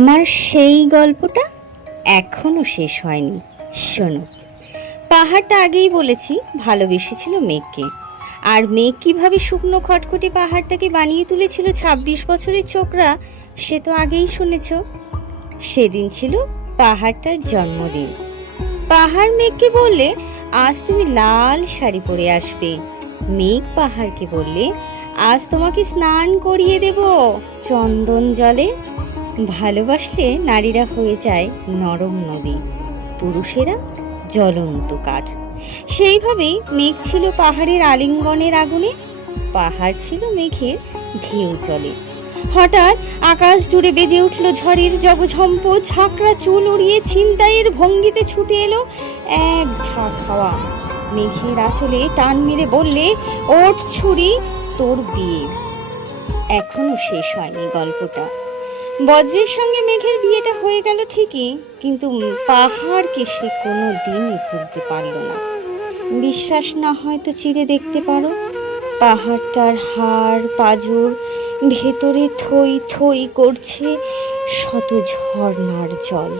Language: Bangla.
আমার সেই গল্পটা এখনো শেষ হয়নি। শোনো, পাহাড়টা আগেই বলেছি ভালোবেসেছিল মেঘকে, আর মেঘ কিভাবে শুকনো খটখটে পাহাড়টাকে বানিয়ে তুলেছিল ২৬ বছরের ছোকরা, সে তো আগেই শুনেছ। সেদিন ছিল পাহাড়টার জন্মদিন। পাহাড় মেঘকে বললে, আজ তুমি লাল শাড়ি পরে আসবে। মেঘ পাহাড়কে বললে, আজ তোমাকে স্নান করিয়ে দেব চন্দন জলে। ভালোবাসলে নারীরা হয়ে যায় নরম নদী, পুরুষেরা জ্বলন্ত কাঠ। সেইভাবেই মেঘ ছিল পাহাড়ের আলিঙ্গনের আগুনে, পাহাড় ছিল মেঘের ঢেউ জলে। হঠাৎ আকাশ জুড়ে বেজে উঠল ঝড়ের জগঝম্প, ঝাঁকড়া চুল উড়িয়ে ছিনতাইয়ের ভঙ্গিতে ছুটে এলো এক ঝাঁক হাওয়া। মেঘের আঁচলে টান মেরে বললে, ওঠ ছুরি, তোর বিয়ে এখনো শেষ হয়নি গল্পটা। বজ্রের সঙ্গে মেঘের বিয়েটা হয়ে গেল ঠিকই, কিন্তু পাহাড়কে সে কোনো দিনই ভুলতে পারল না। বিশ্বাস না হয় তো চিরে দেখতে পারো, পাহাড়টার হাড় পাঁজর ভেতরে থই থই করছে শত ঝর্ণার জল।